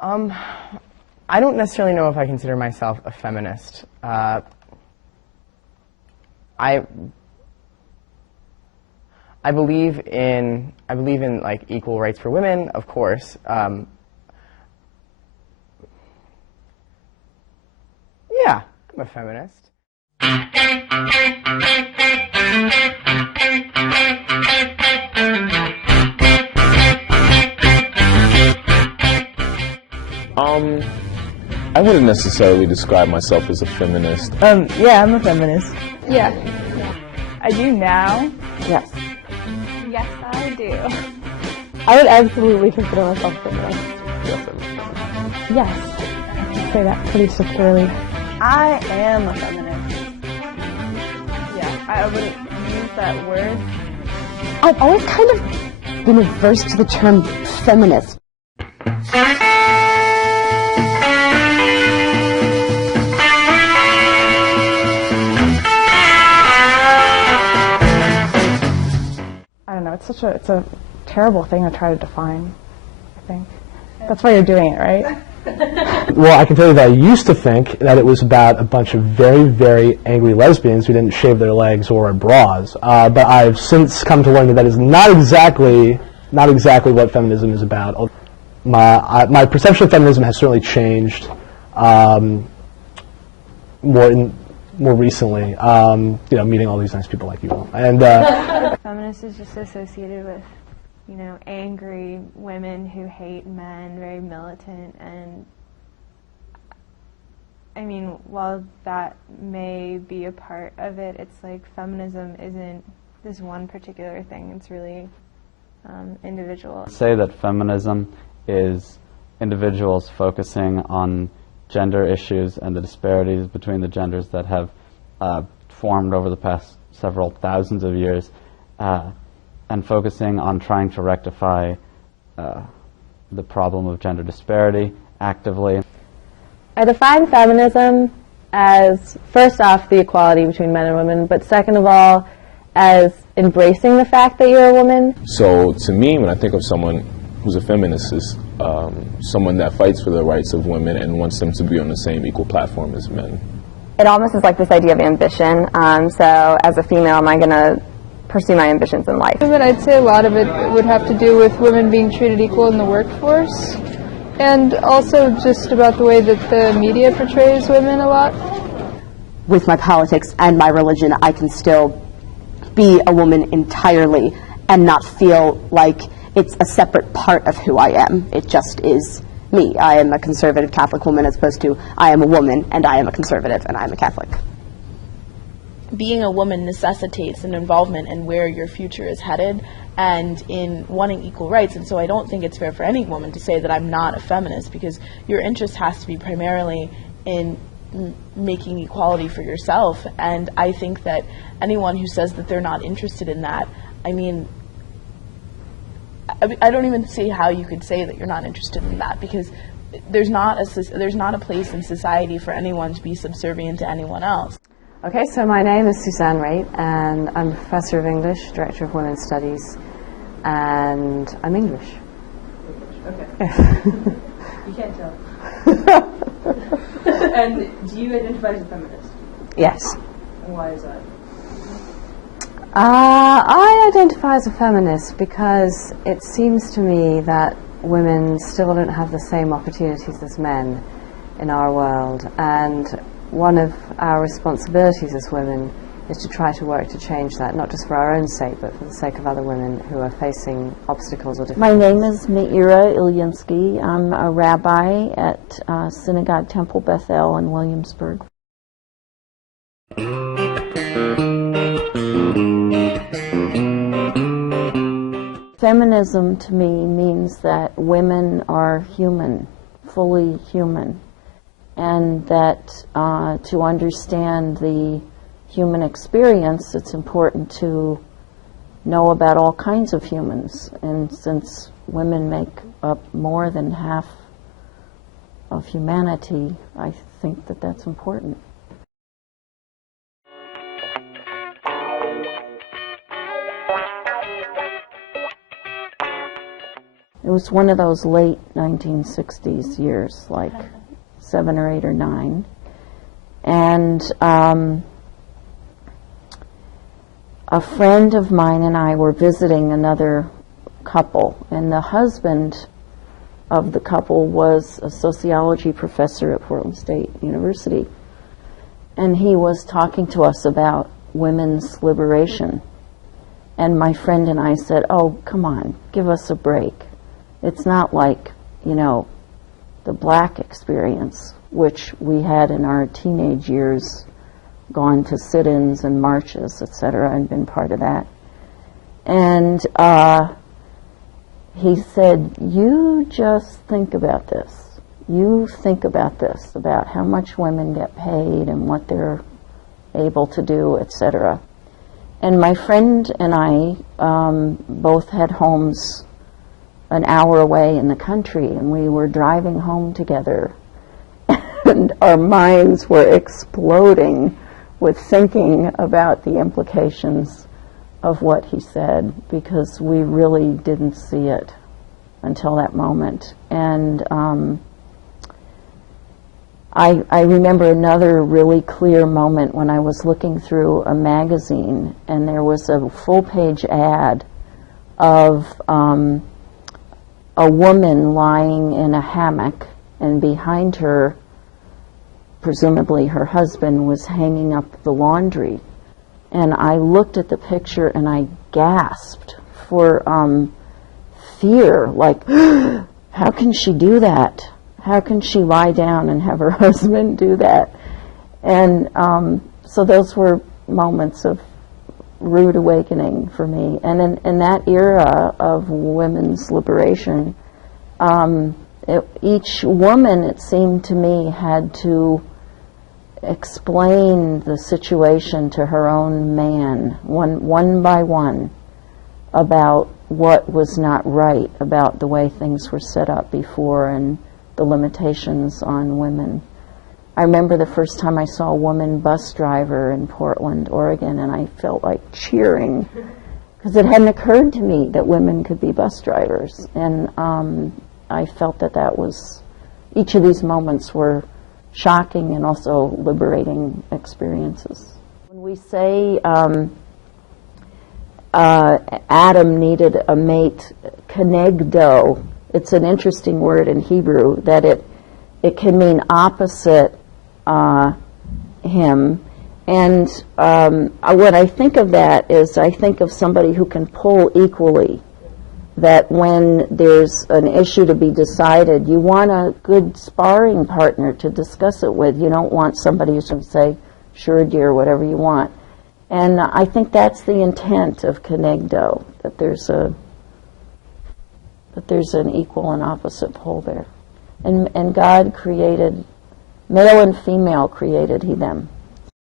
Um, I don't necessarily know if I consider myself a feminist. I believe in like equal rights for women, of course. Yeah, I'm a feminist. I wouldn't necessarily describe myself as a feminist. Yeah, I'm a feminist. Yeah. I do now. Yes. Yes, I do. I would absolutely consider myself a feminist. Yeah, feminist. Yes. I say that pretty securely. I am a feminist. Yeah, I wouldn't use that word. I've always kind of been averse to the term feminist. I don't know, it's a terrible thing to try to define, I think. That's why you're doing it, right? Well, I can tell you that I used to think that it was about a bunch of very, very angry lesbians who didn't shave their legs or wear bras. But I've since come to learn that is not exactly what feminism is about. My perception of feminism has certainly changed more recently. Meeting all these nice people like you all. And feminist is just associated with, angry women who hate men, very militant, and I mean, while that may be a part of it, it's like feminism isn't this one particular thing, it's really individual. Say that feminism is individuals focusing on gender issues and the disparities between the genders that have formed over the past several thousands of years, and focusing on trying to rectify the problem of gender disparity actively. I define feminism as, first off, the equality between men and women, but second of all, as embracing the fact that you're a woman. So to me, when I think of someone who's a feminist, is someone that fights for the rights of women and wants them to be on the same equal platform as men. It almost is like this idea of ambition. So as a female, am I going to pursue my ambitions in life? But I'd say a lot of it would have to do with women being treated equal in the workforce, and also just about the way that the media portrays women a lot. With my politics and my religion, I can still be a woman entirely and not feel like it's a separate part of who I am. It just is me. I am a conservative Catholic woman as opposed to I am a woman and I am a conservative and I am a Catholic. Being a woman necessitates an involvement in where your future is headed and in wanting equal rights, and so I don't think it's fair for any woman to say that I'm not a feminist, because your interest has to be primarily in making equality for yourself, and I think that anyone who says that they're not interested in that, I mean, I don't even see how you could say that you're not interested in that, because there's not a place in society for anyone to be subservient to anyone else. Okay, so my name is Suzanne Raitt, and I'm a professor of English, director of women's studies, and I'm English. Okay. You can't tell. And do you identify as a feminist? Yes. And why is that? I identify as a feminist because it seems to me that women still don't have the same opportunities as men in our world, and one of our responsibilities as women is to try to work to change that, not just for our own sake, but for the sake of other women who are facing obstacles or difficulties. My name is Meira Ilyinsky. I'm a rabbi at Synagogue Temple Beth El in Williamsburg. Feminism to me means that women are human, fully human, and that to understand the human experience, it's important to know about all kinds of humans. And since women make up more than half of humanity, I think that that's important. It was one of those late 1960s years, like 7 or 8 or 9. And a friend of mine and I were visiting another couple, and the husband of the couple was a sociology professor at Portland State University. And he was talking to us about women's liberation. And my friend and I said, oh, come on, give us a break. It's not like, you know, the black experience, which we had in our teenage years, gone to sit-ins and marches, etc., and been part of that. And he said, you just think about this. You think about this, about how much women get paid and what they're able to do, etc. And my friend and I both had homes an hour away in the country, and we were driving home together, and our minds were exploding with thinking about the implications of what he said, because we really didn't see it until that moment. And I remember another really clear moment when I was looking through a magazine, and there was a full-page ad of a woman lying in a hammock, and behind her, presumably her husband, was hanging up the laundry. And I looked at the picture and I gasped for fear, like, how can she do that? How can she lie down and have her husband do that? And so those were moments of rude awakening for me. And in that era of women's liberation, each woman, it seemed to me, had to explain the situation to her own man, one by one, about what was not right about the way things were set up before and the limitations on women. I remember the first time I saw a woman bus driver in Portland, Oregon, and I felt like cheering, because it hadn't occurred to me that women could be bus drivers. And I felt that was, each of these moments were shocking and also liberating experiences. When we say Adam needed a mate, kenegdo, it's an interesting word in Hebrew, that it can mean opposite him. And when I think of that is I think of somebody who can pull equally, that when there's an issue to be decided, you want a good sparring partner to discuss it with. You don't want somebody who's going to say, sure, dear, whatever you want. And I think that's the intent of kenegdo, that there's an equal and opposite pole there. And God created, male and female created he them.